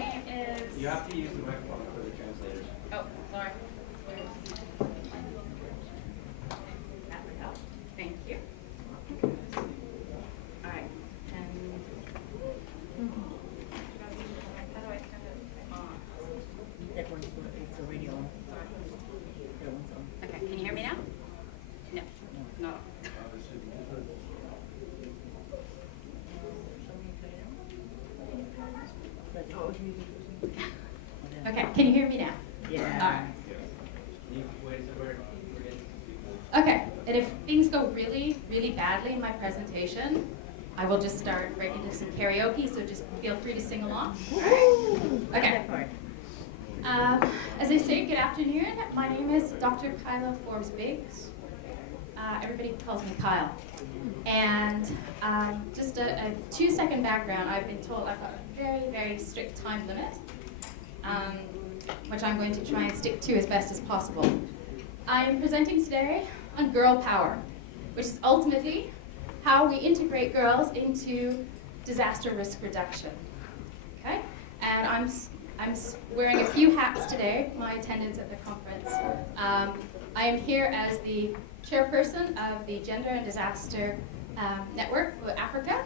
name is... You have to use the microphone for the translators. Oh, sorry. That would help. Thank you. All right. And how do I turn it on? That one's it's a radio on. That one's on. Okay, can you hear me now? No. No. Okay, can you hear me now? Yeah. All right. Wait, so we're getting... Okay, and if things go really, really badly in my presentation, I will just start right into some karaoke, so just feel free to sing along. Okay. As I say, good afternoon. My name is Dr. Kyla Forbes-Biggs. Everybody calls me Kyle. And just a 2-second background, I've been told I've got a very, very strict time limit, which I'm going to try and stick to as best as possible. I am presenting today on girl power, which is ultimately how we integrate girls into disaster risk reduction. Okay? And I'm wearing a few hats today, my attendance at the conference. I am here as the chairperson of the Gender and Disaster Network for Africa,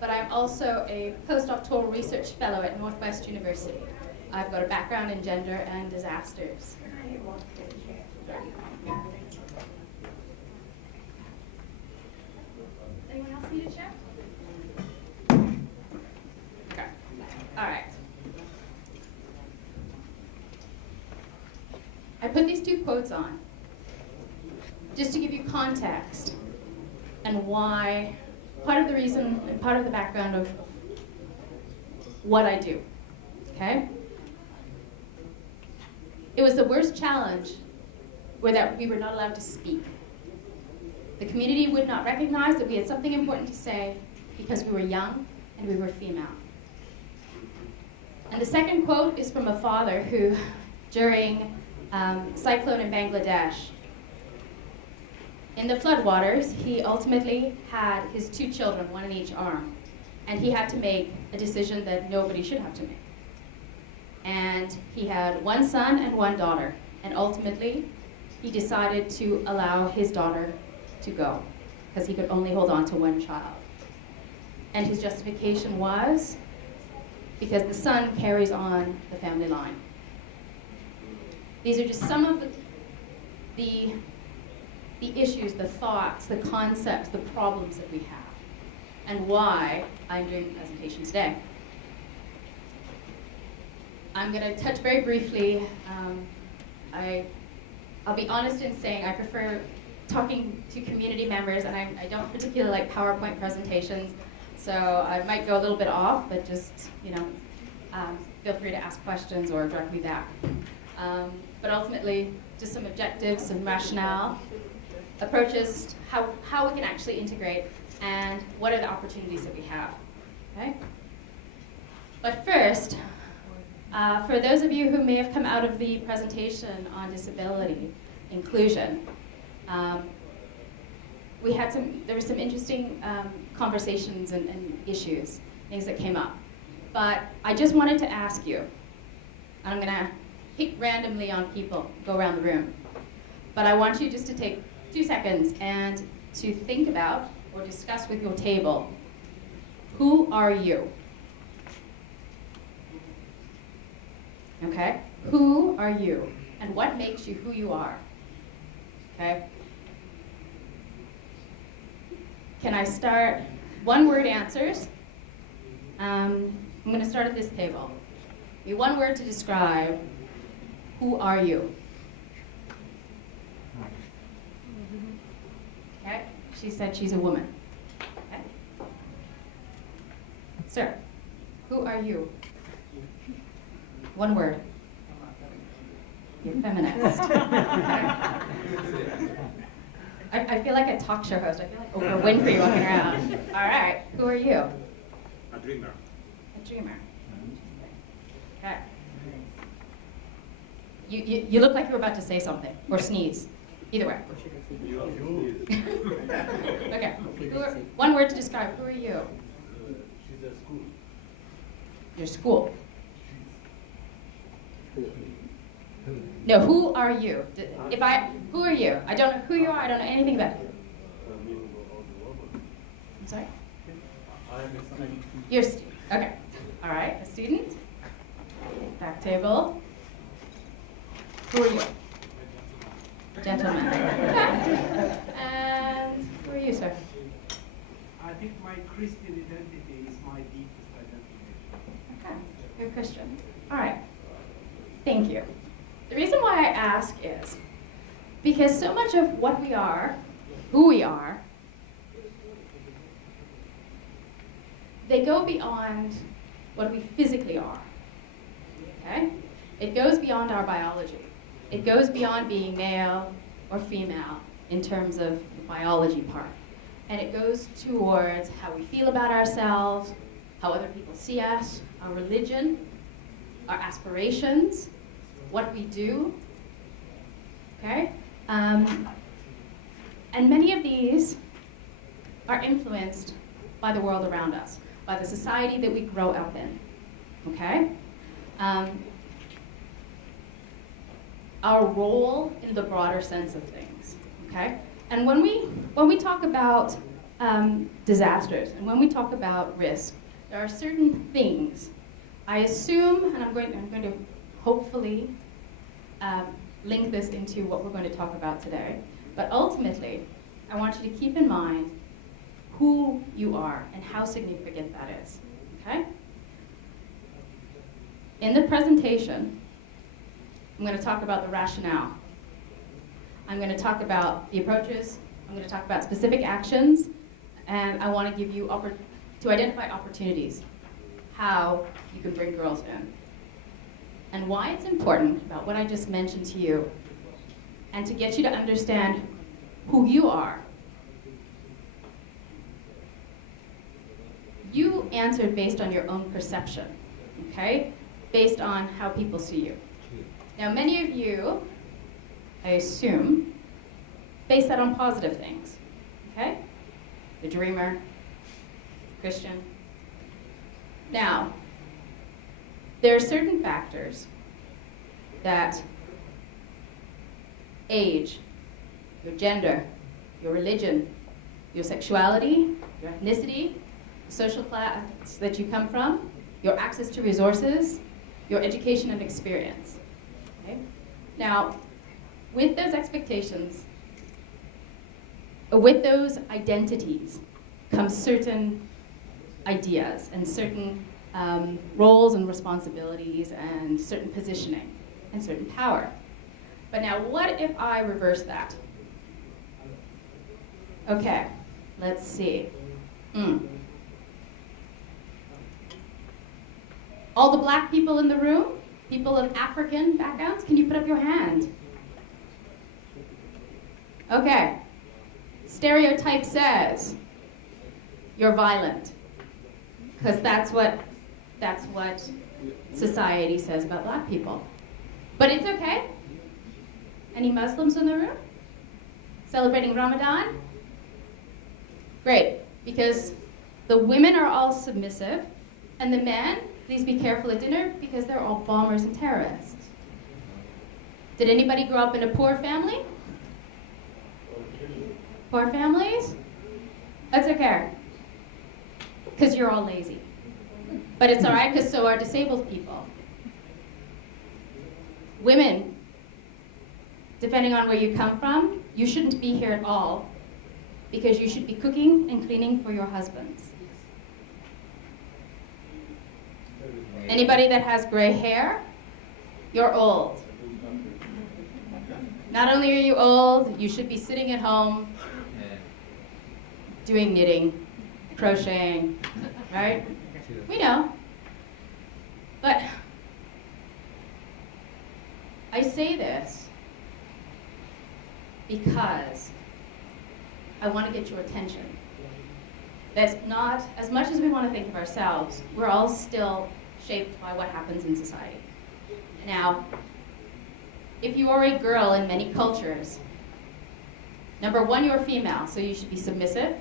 but I'm also a postdoctoral research fellow at Northwest University. I've got a background in gender and disasters. Anyone else need a chair? Okay. All right. I put these 2 quotes on just to give you context and why, part of the reason and part of the background of what I do, okay? It was the worst challenge where that we were not allowed to speak. The community would not recognize that we had something important to say because we were young and we were female. And the second quote is from a father who, during cyclone in Bangladesh, in the floodwaters, he ultimately had his 2 children, one in each arm, and he had to make a decision that nobody should have to make. And he had 1 son and 1 daughter, and ultimately, he decided to allow his daughter to go, because he could only hold on to 1 child. And his justification was because the son carries on the family line. These are just some of the issues, the thoughts, the concepts, the problems that we have, and why I'm doing the presentation today. I'm going to touch very briefly. I'll be honest in saying I prefer talking to community members, and I don't particularly like PowerPoint presentations, so I might go a little bit off, but just, feel free to ask questions or direct me back. But ultimately, just some objectives, some rationale, approaches, how we can actually integrate, and what are the opportunities that we have, okay? But first, for those of you who may have come out of the presentation on disability inclusion, there were some interesting conversations and issues, things that came up. But I just wanted to ask you, and I'm going to pick randomly on people, go around the room, but I want you just to take 2 seconds and to think about or discuss with your table, who are you? Okay? Who are you? And what makes you who you are? Okay? Can I start 1-word answers? I'm going to start at this table. Be 1 word to describe who are you? Okay? She said she's a woman. Okay? Sir, who are you? 1 word. You're feminist. I feel like a talk show host. I feel like Oprah Winfrey walking around. All right, who are you? A dreamer. A dreamer. Okay. You look like you were about to say something or sneeze. Either way. Okay. 1 word to describe. Who are you? She's a school. Your school. No, who are you? Who are you? I don't know who you are. I don't know anything about you. I'm sorry? You're a student. Okay. All right, a student. Back table. Who are you? Gentleman. And who are you, sir? I think my Christian identity is my deepest identity. Okay, you're a Christian. All right. Thank you. The reason why I ask is because so much of what we are, who we are, they go beyond what we physically are. Okay? It goes beyond our biology. It goes beyond being male or female in terms of the biology part. And it goes towards how we feel about ourselves, how other people see us, our religion, our aspirations, what we do. Okay? And many of these are influenced by the world around us, by the society that we grow up in. Okay? Our role in the broader sense of things. Okay? And when we talk about disasters and when we talk about risk, there are certain things. I assume, and I'm going to hopefully link this into what we're going to talk about today. But ultimately, I want you to keep in mind who you are and how significant that is. Okay? In the presentation, I'm going to talk about the rationale. I'm going to talk about the approaches. I'm going to talk about specific actions. And I want to give you to identify opportunities, how you can bring girls in. And why it's important about what I just mentioned to you, and to get you to understand who you are. You answered based on your own perception, okay? Based on how people see you. Now, many of you, I assume, base that on positive things, okay? The dreamer, Christian. Now, there are certain factors that age, your gender, your religion, your sexuality, your ethnicity, the social class that you come from, your access to resources, your education and experience. Okay? Now, with those expectations, with those identities, come certain ideas and certain roles and responsibilities and certain positioning and certain power. But now, what if I reverse that? Okay, let's see. All the black people in the room, people of African backgrounds, can you put up your hand? Okay. Stereotype says you're violent, because that's what society says about black people. But it's okay. Any Muslims in the room? Celebrating Ramadan? Great, because the women are all submissive, and the men, please be careful at dinner, because they're all bombers and terrorists. Did anybody grow up in a poor family? Poor families? That's okay, because you're all lazy. But it's all right, because so are disabled people. Women, depending on where you come from, you shouldn't be here at all, because you should be cooking and cleaning for your husbands. Anybody that has gray hair, you're old. Not only are you old, you should be sitting at home doing knitting, crocheting, right? We know. But I say this because I want to get your attention. That's not, as much as we want to think of ourselves, we're all still shaped by what happens in society. Now, if you are a girl in many cultures, number one, you're female, so you should be submissive.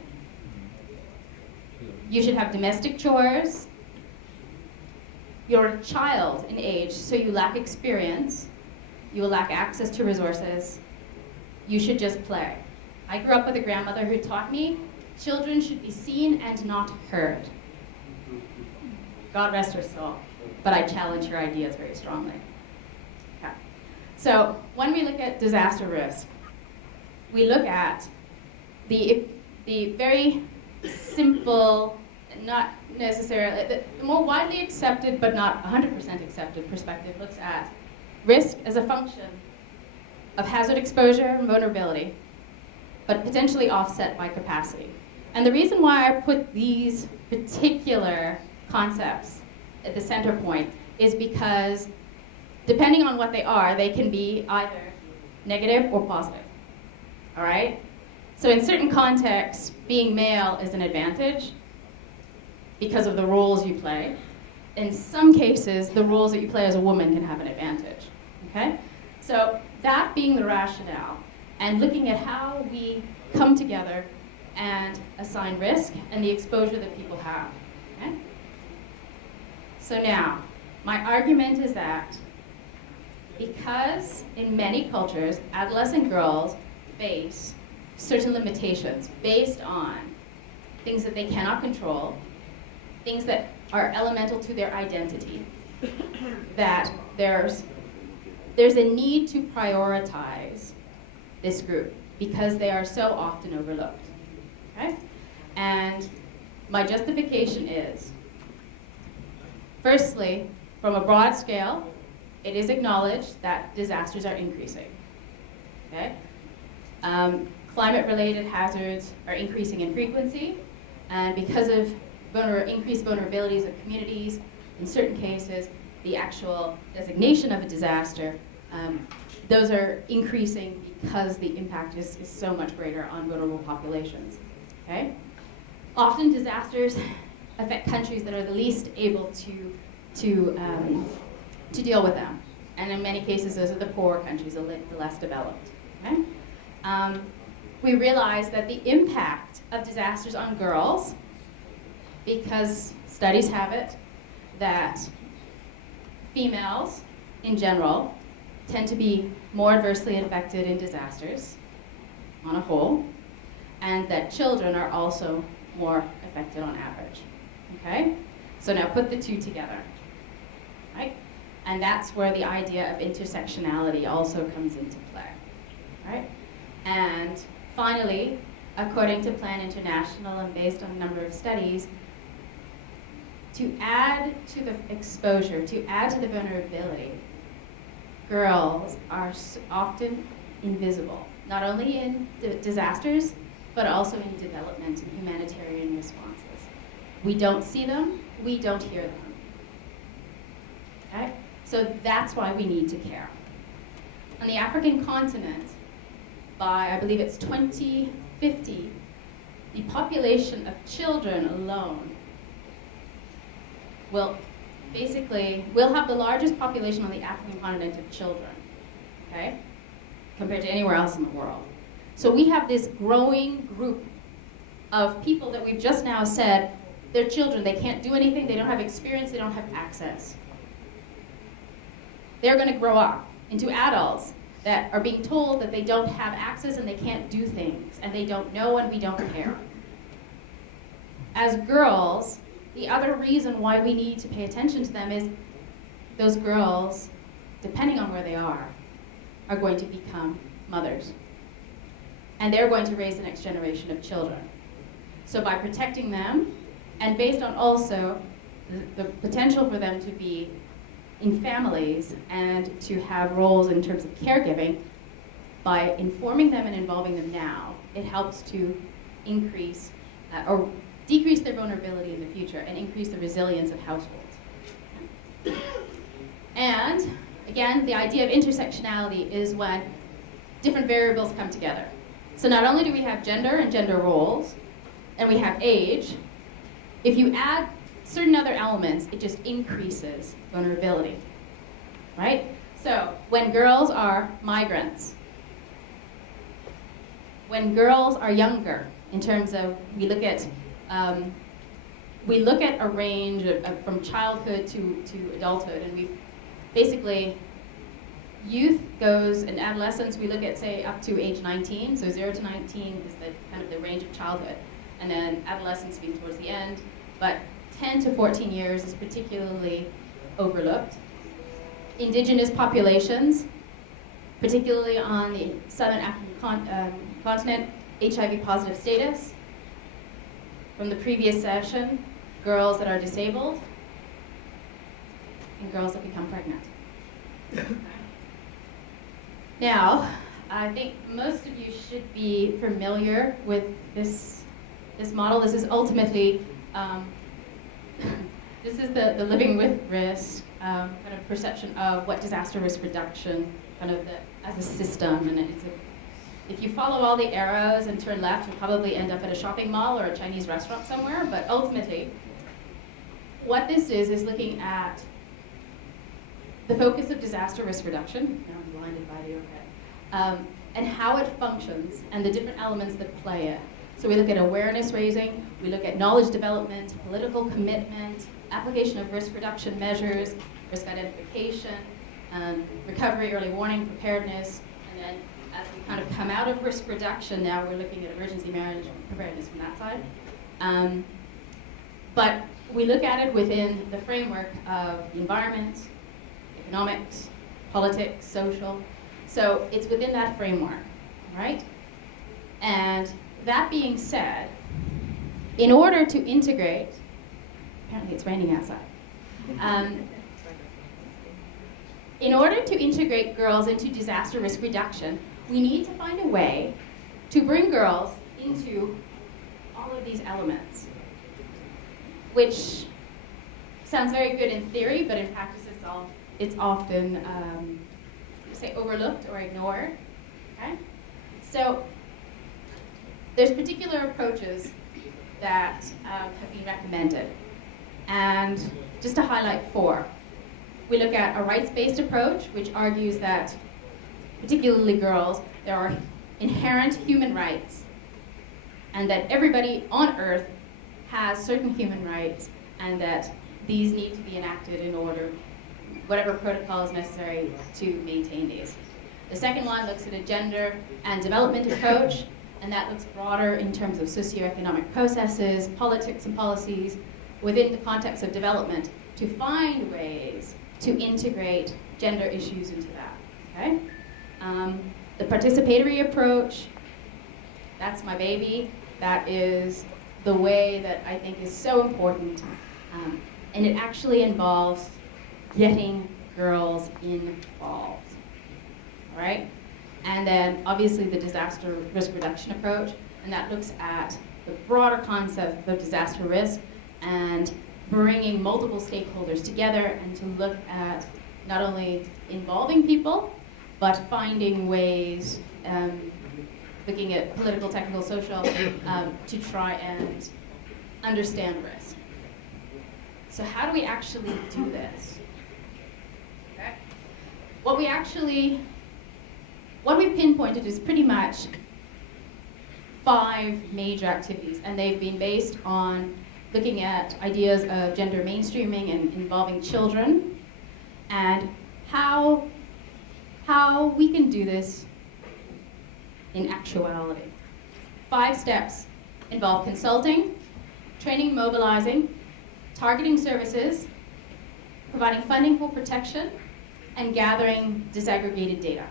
You should have domestic chores. You're a child in age, so you lack experience. you will lack access to resources. You should just play. I grew up with a grandmother who taught me children should be seen and not heard. God rest her soul. But I challenge her ideas very strongly. Okay. So when we look at disaster risk, we look at the very simple, not necessarily, the more widely accepted but not 100% accepted perspective looks at risk as a function of hazard exposure and vulnerability, but potentially offset by capacity. And the reason why I put these particular concepts at the center point is because depending on what they are, they can be either negative or positive. All right? So in certain contexts, being male is an advantage because of the roles you play. In some cases, the roles that you play as a woman can have an advantage. Okay? So that being the rationale, and looking at how we come together and assign risk and the exposure that people have. Okay? So now, my argument is that because in many cultures, adolescent girls face certain limitations based on things that they cannot control, things that are elemental to their identity, that there's a need to prioritize this group because they are so often overlooked. Okay? And my justification is, firstly, from a broad scale, it is acknowledged that disasters are increasing. Okay? Climate-related hazards are increasing in frequency, and because of increased vulnerabilities of communities, in certain cases, the actual designation of a disaster, those are increasing because the impact is so much greater on vulnerable populations. Okay? Often disasters affect countries that are the least able to deal with them. And in many cases, those are the poorer countries, the less developed. Okay? We realize that the impact of disasters on girls, because studies have it that females in general tend to be more adversely affected in disasters on a whole, and that children are also more affected on average. Okay? So now put the two together. Right? And that's where the idea of intersectionality also comes into play. Right? And finally, according to Plan International and based on a number of studies, to add to the exposure, to add to the vulnerability, girls are often invisible, not only in disasters, but also in development and humanitarian responses. We don't see them, we don't hear them. Okay? So that's why we need to care. On the African continent, by I believe it's 2050, the population of children alone will have the largest population on the African continent of children, okay, compared to anywhere else in the world. So we have this growing group of people that we've just now said, they're children, they can't do anything, they don't have experience, they don't have access. They're going to grow up into adults that are being told that they don't have access and they can't do things, and they don't know and we don't care. As girls, the other reason why we need to pay attention to them is those girls, depending on where they are going to become mothers. And they're going to raise the next generation of children. So by protecting them, and based on also the potential for them to be in families and to have roles in terms of caregiving, by informing them and involving them now, it helps to increase or decrease their vulnerability in the future and increase the resilience of households. And again, the idea of intersectionality is when different variables come together. So not only do we have gender and gender roles, and we have age, if you add certain other elements, it just increases vulnerability, right? So when girls are migrants, when girls are younger, in terms of we look at a range of from childhood to adulthood, and we basically youth goes, in adolescence, we look at, say, up to age 19. So 0 to 19 is the kind of the range of childhood. And then adolescence being towards the end. But 10 to 14 years is particularly overlooked. Indigenous populations, particularly on the southern African continent, HIV positive status. From the previous session, girls that are disabled, and girls that become pregnant. Now, I think most of you should be familiar with this model. This is ultimately, this is the living with risk kind of perception of what disaster risk reduction kind of as a system. And if you follow all the arrows and turn left, you'll probably end up at a shopping mall or a Chinese restaurant somewhere. But ultimately, what this is looking at the focus of disaster risk reduction. Now I'm blinded by the overhead. And how it functions and the different elements that play it. So we look at awareness raising, we look at knowledge development, political commitment, application of risk reduction measures, risk identification, recovery, early warning, preparedness, and then as we kind of come out of risk reduction, now we're looking at emergency management preparedness from that side. But we look at it within the framework of the environment, economics, politics, social. So it's within that framework, right? And that being said, in order to integrate, apparently it's raining outside. In order to integrate girls into disaster risk reduction, we need to find a way to bring girls into all of these elements, which sounds very good in theory, but in practice it's often say overlooked or ignored. Okay? So there's particular approaches that have been recommended, and just to highlight 4. We look at a rights-based approach, which argues that, particularly girls, there are inherent human rights, and that everybody on Earth has certain human rights, and that these need to be enacted in order, whatever protocol is necessary to maintain these. The second one looks at a gender and development approach, and that looks broader in terms of socioeconomic processes, politics and policies within the context of development to find ways to integrate gender issues into that, okay? The participatory approach, that's my baby. That is the way that I think is so important. And it actually involves getting girls involved, all right? And then obviously the disaster risk reduction approach, and that looks at the broader concept of disaster risk and bringing multiple stakeholders together and to look at not only involving people, but finding ways, looking at political, technical, social, to try and understand risk. So how do we actually do this? Okay. What we've pinpointed is pretty much 5 major activities, and they've been based on looking at ideas of gender mainstreaming and involving children, and how we can do this in actuality. 5 steps involve consulting, training, mobilizing, targeting services, providing funding for protection, and gathering disaggregated data.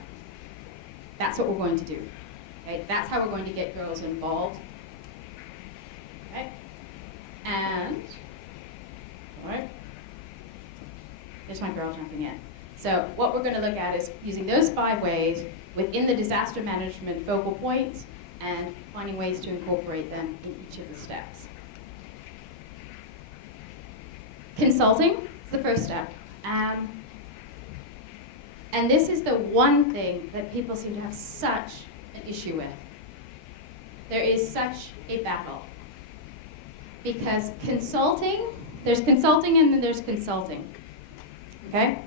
That's what we're going to do. Okay? That's how we're going to get girls involved. Okay? And, all right, there's my girl jumping in. So what we're going to look at is using those 5 ways within the disaster management focal points and finding ways to incorporate them in each of the steps. Consulting is the first step. And this is the one thing that people seem to have such an issue with. There is such a battle. Because consulting, there's consulting and then there's consulting. Okay?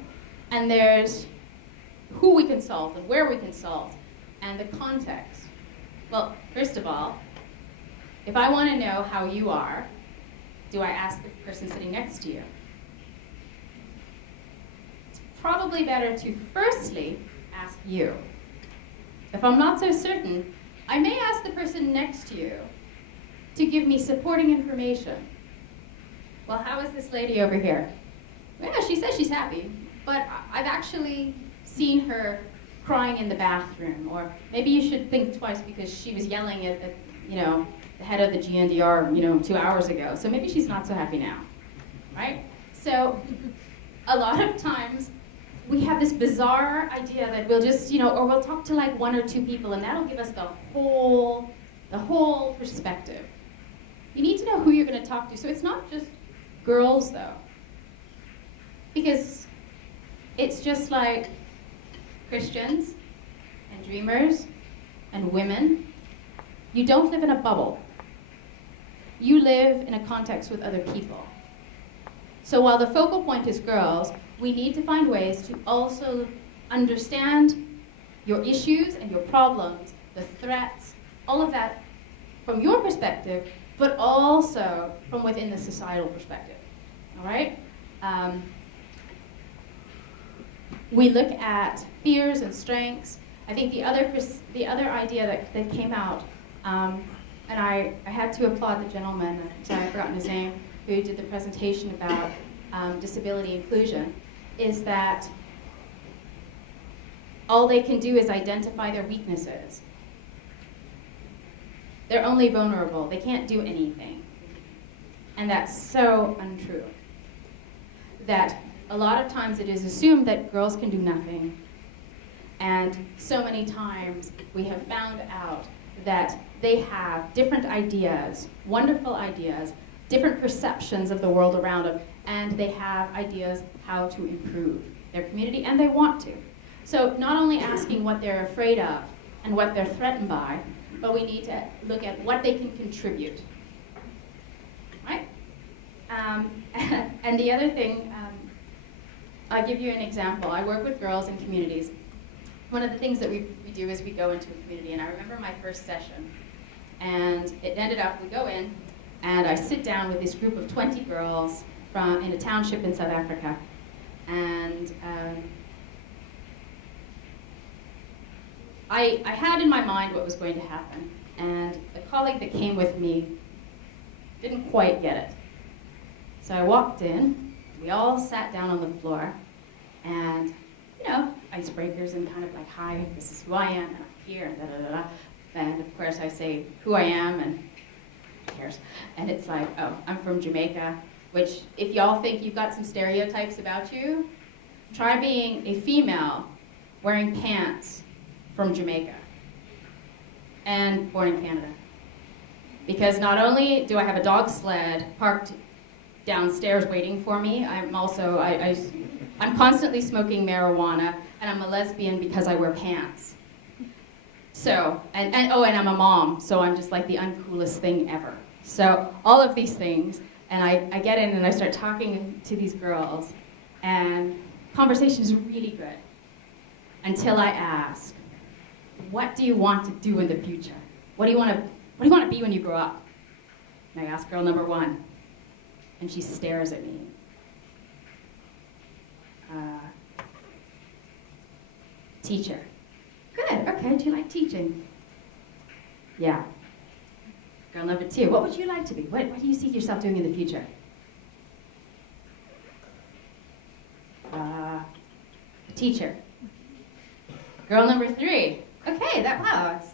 And there's who we consult and where we consult and the context. Well, first of all, if I want to know how you are, do I ask the person sitting next to you? It's probably better to firstly ask you. If I'm not so certain, I may ask the person next to you to give me supporting information. Well, how is this lady over here? Yeah, she says she's happy, but I've actually seen her crying in the bathroom, or maybe you should think twice because she was yelling at the head of the GNDR, 2 hours ago. So maybe she's not so happy now, right? So a lot of times we have this bizarre idea that we'll just, or we'll talk to like 1 or 2 people, and that'll give us the whole perspective. You need to know who you're going to talk to. So it's not just girls, though, because it's just like Christians and dreamers and women. You don't live in a bubble. You live in a context with other people. So while the focal point is girls, we need to find ways to also understand your issues and your problems, the threats, all of that from your perspective, but also from within the societal perspective, all right? We look at fears and strengths. I think the other idea that came out, and I had to applaud the gentleman, sorry, I've forgotten his name, who did the presentation about disability inclusion, is that all they can do is identify their weaknesses. They're only vulnerable. They can't do anything. And that's so untrue. That a lot of times it is assumed that girls can do nothing. And so many times we have found out that they have different ideas, wonderful ideas, different perceptions of the world around them, and they have ideas how to improve their community, and they want to. So not only asking what they're afraid of and what they're threatened by, but we need to look at what they can contribute, right? And the other thing, I'll give you an example. I work with girls in communities. One of the things that we do is we go into a community, and I remember my first session, and it ended up, we go in, and I sit down with this group of 20 girls in a township in South Africa, and I had in my mind what was going to happen, and the colleague that came with me didn't quite get it. So I walked in, we all sat down on the floor, and icebreakers and kind of like, hi, this is who I am, and I'm here, and da-da-da-da. And of course I say who I am, and who cares? And it's like, oh, I'm from Jamaica, which if y'all think you've got some stereotypes about you, try being a female wearing pants from Jamaica and born in Canada. Because not only do I have a dog sled parked downstairs waiting for me, I'm also, I'm constantly smoking marijuana, and I'm a lesbian because I wear pants. So, and I'm a mom, so I'm just like the uncoolest thing ever. So all of these things, and I get in and I start talking to these girls, and conversation is really good until I ask, what do you want to do in the future? What do you want to be when you grow up? And I ask girl number 1, and she stares at me. Teacher. Good, okay, do you like teaching? Yeah. Girl number 2, what would you like to be? What do you see yourself doing in the future? Teacher. Girl number 3, okay, wow, let's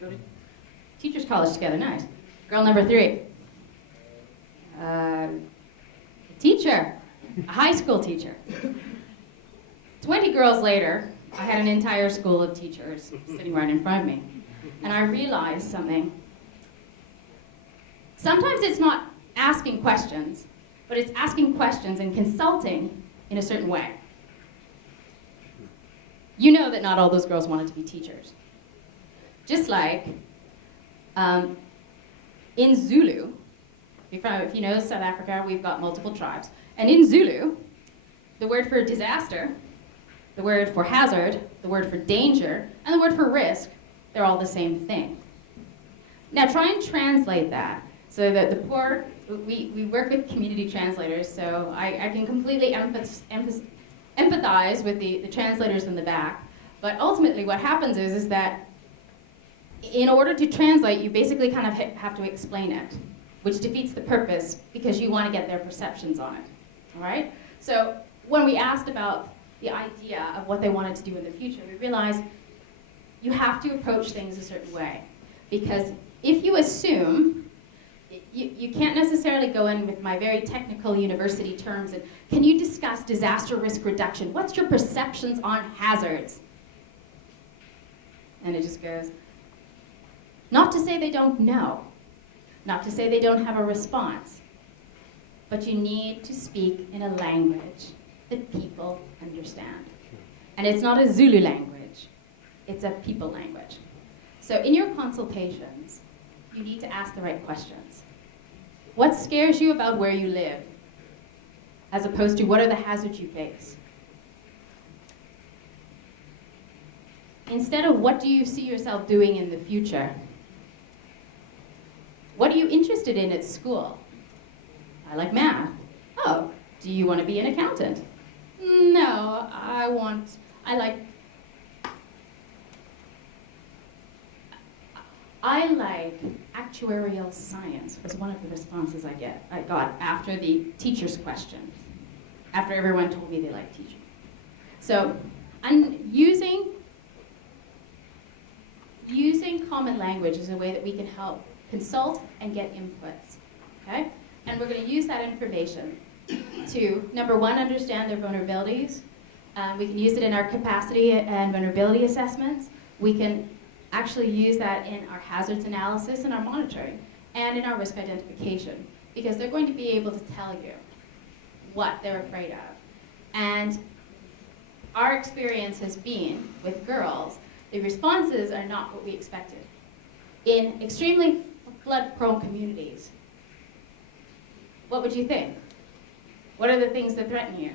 go to teacher's college together, nice. Girl number 3, teacher, a high school teacher. 20 girls later, I had an entire school of teachers sitting right in front of me. And I realized something. Sometimes it's not asking questions, but it's asking questions and consulting in a certain way. You know that not all those girls wanted to be teachers. Just like in Zulu, if you know South Africa, we've got multiple tribes. And in Zulu, the word for disaster, the word for hazard, the word for danger, and the word for risk, they're all the same thing. Now try and translate that so that we work with community translators, so I can completely empathize with the translators in the back. But ultimately what happens is that in order to translate, you basically kind of have to explain it, which defeats the purpose because you want to get their perceptions on it, all right? So when we asked about the idea of what they wanted to do in the future, we realized you have to approach things a certain way. Because if you assume, you can't necessarily go in with my very technical university terms and, can you discuss disaster risk reduction? What's your perceptions on hazards? And it just goes, not to say they don't know, not to say they don't have a response, but you need to speak in a language that people understand. And it's not a Zulu language, it's a people language. So in your consultations, you need to ask the right questions. What scares you about where you live, as opposed to what are the hazards you face? Instead of what do you see yourself doing in the future, what are you interested in at school? I like math. Oh, do you want to be an accountant? No, I like actuarial science, was one of the responses I got after the teacher's question, after everyone told me they liked teaching. So using common language is a way that we can help consult and get inputs, okay? And we're going to use that information to, number one, understand their vulnerabilities. We can use it in our capacity and vulnerability assessments. We can actually use that in our hazards analysis and our monitoring, and in our risk identification, because they're going to be able to tell you what they're afraid of. And our experience has been, with girls, the responses are not what we expected. In extremely flood-prone communities, what would you think? What are the things that threaten you?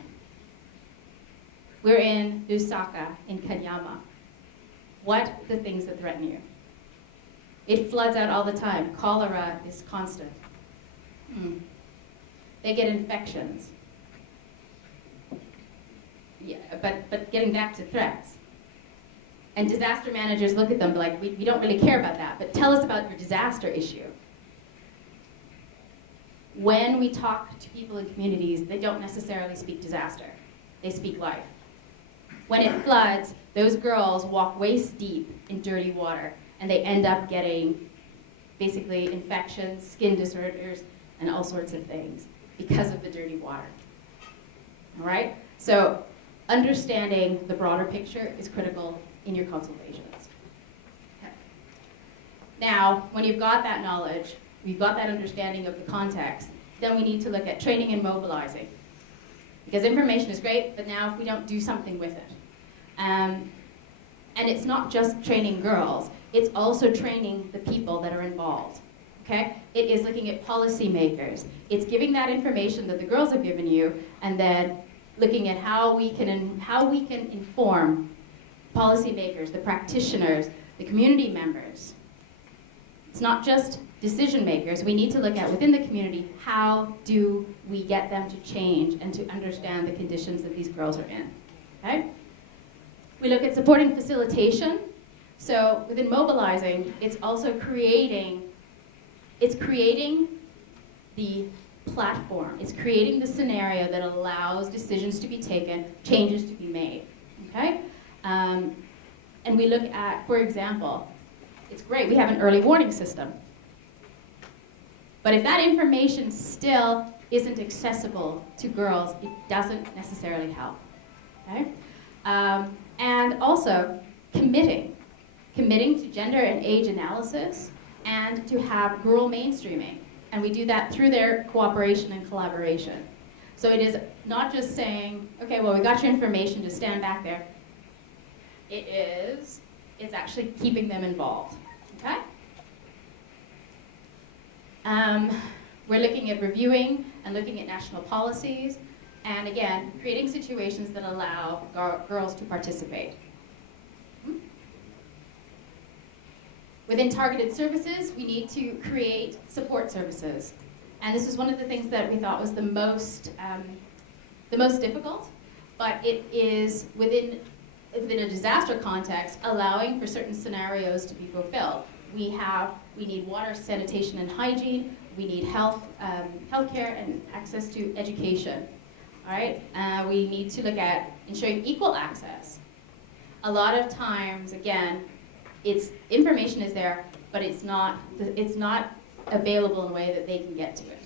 We're in Lusaka, in Kanyama. What are the things that threaten you? It floods out all the time. Cholera is constant. They get infections. Yeah, but getting back to threats. And disaster managers look at them like, we don't really care about that, but tell us about your disaster issue. When we talk to people in communities, they don't necessarily speak disaster. They speak life. When it floods, those girls walk waist deep in dirty water, and they end up getting basically infections, skin disorders, and all sorts of things because of the dirty water. All right? So understanding the broader picture is critical in your consultations. Okay. Now, when you've got that knowledge, we've got that understanding of the context, then we need to look at training and mobilizing. Because information is great, but now if we don't do something with it. And it's not just training girls, it's also training the people that are involved. Okay? It is looking at policymakers. It's giving that information that the girls have given you, and then looking at how we can inform policymakers, the practitioners, the community members. It's not just decision makers. We need to look at within the community, how do we get them to change and to understand the conditions that these girls are in. Okay? We look at supporting facilitation. So within mobilizing, it's also creating the platform. It's creating the scenario that allows decisions to be taken, changes to be made. Okay? And we look at, for example, it's great, we have an early warning system. But if that information still isn't accessible to girls, it doesn't necessarily help. Okay? And also, committing to gender and age analysis, and to have girl mainstreaming. And we do that through their cooperation and collaboration. So it is not just saying, okay, well, we got your information, just stand back there. It's actually keeping them involved, okay? We're looking at reviewing and looking at national policies, and again, creating situations that allow girls to participate. Within targeted services, we need to create support services. And this is one of the things that we thought was the most difficult, but it is within within a disaster context, allowing for certain scenarios to be fulfilled. We need water, sanitation, and hygiene. We need healthcare and access to education. All right. We need to look at ensuring equal access. A lot of times, again, information is there, but it's not available in a way that they can get to it.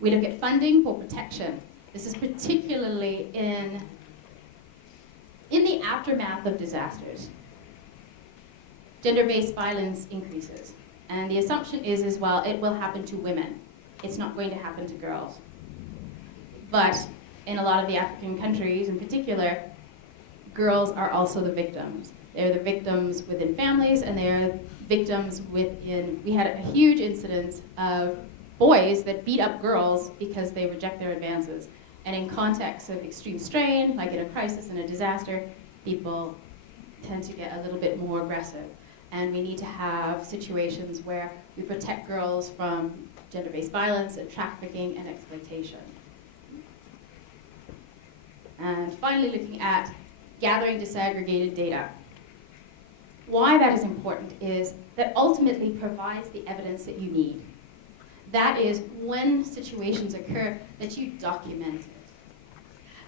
We look at funding for protection. This is particularly in the aftermath of disasters. Gender-based violence increases. And the assumption is, well, it will happen to women. It's not going to happen to girls. But in a lot of the African countries in particular, girls are also the victims. They're the victims within families, and they're victims within, we had a huge incidence of boys that beat up girls because they reject their advances. And in contexts of extreme strain, like in a crisis and a disaster, people tend to get a little bit more aggressive. And we need to have situations where we protect girls from gender-based violence and trafficking and exploitation. And finally, looking at gathering disaggregated data. Why that is important is that ultimately provides the evidence that you need. That is, when situations occur, that you document it.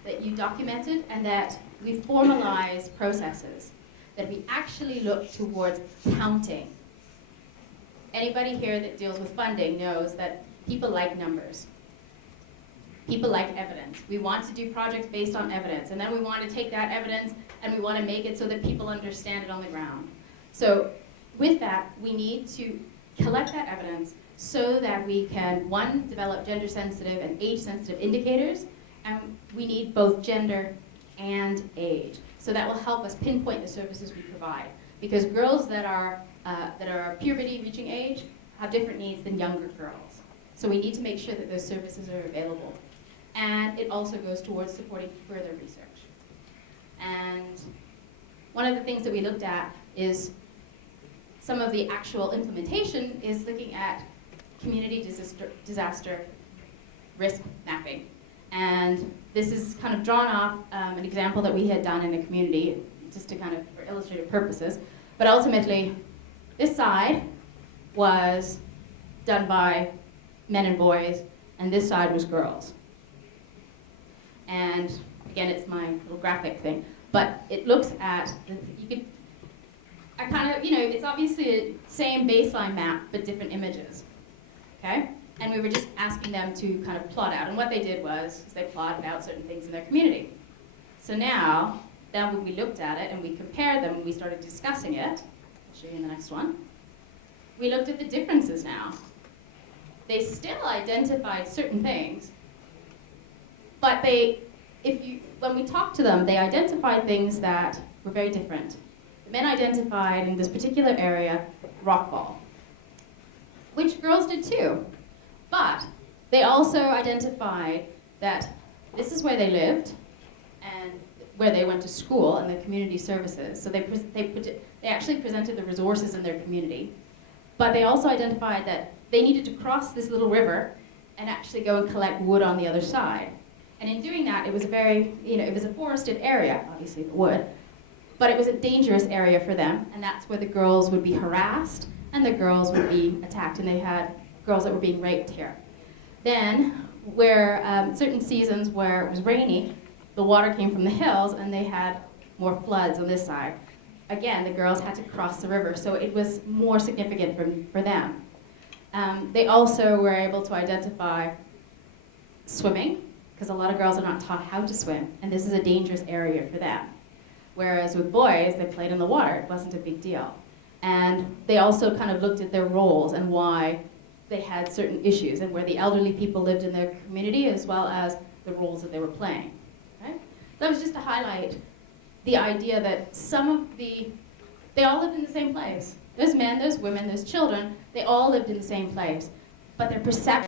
That you document it and that we formalize processes. That we actually look towards counting. Anybody here that deals with funding knows that people like numbers. People like evidence. We want to do projects based on evidence, and then we want to take that evidence and we want to make it so that people understand it on the ground. So with that, we need to collect that evidence so that we can, one, develop gender-sensitive and age-sensitive indicators, and we need both gender and age. So that will help us pinpoint the services we provide. Because girls that are puberty reaching age have different needs than younger girls. So we need to make sure that those services are available. And it also goes towards supporting further research. And one of the things that we looked at is some of the actual implementation is looking at community disaster risk mapping. And this is kind of drawn off an example that we had done in a community, just to kind of, for illustrative purposes. But ultimately, this side was done by men and boys, and this side was girls. And again, it's my little graphic thing, but it looks at, it's obviously the same baseline map, but different images, okay? And we were just asking them to kind of plot out. And what they did was they plotted out certain things in their community. So now when we looked at it and we compared them and we started discussing it, I'll show you in the next one, we looked at the differences now. They still identified certain things, but when we talked to them, they identified things that were very different. The men identified in this particular area rockfall, which girls did too. But they also identified that this is where they lived and where they went to school and the community services. So they actually presented the resources in their community. But they also identified that they needed to cross this little river and actually go and collect wood on the other side. And in doing that, it was it was a forested area, obviously the wood, but it was a dangerous area for them, and that's where the girls would be harassed and the girls would be attacked, and they had girls that were being raped here. Then, where certain seasons where it was rainy, the water came from the hills and they had more floods on this side. Again, the girls had to cross the river, so it was more significant for them. They also were able to identify swimming, because a lot of girls are not taught how to swim, and this is a dangerous area for them. Whereas with boys, they played in the water, it wasn't a big deal. And they also kind of looked at their roles and why they had certain issues, and where the elderly people lived in their community, as well as the roles that they were playing. Okay? That was just to highlight the idea that they all lived in the same place. There's men, there's women, there's children, they all lived in the same place. But their perception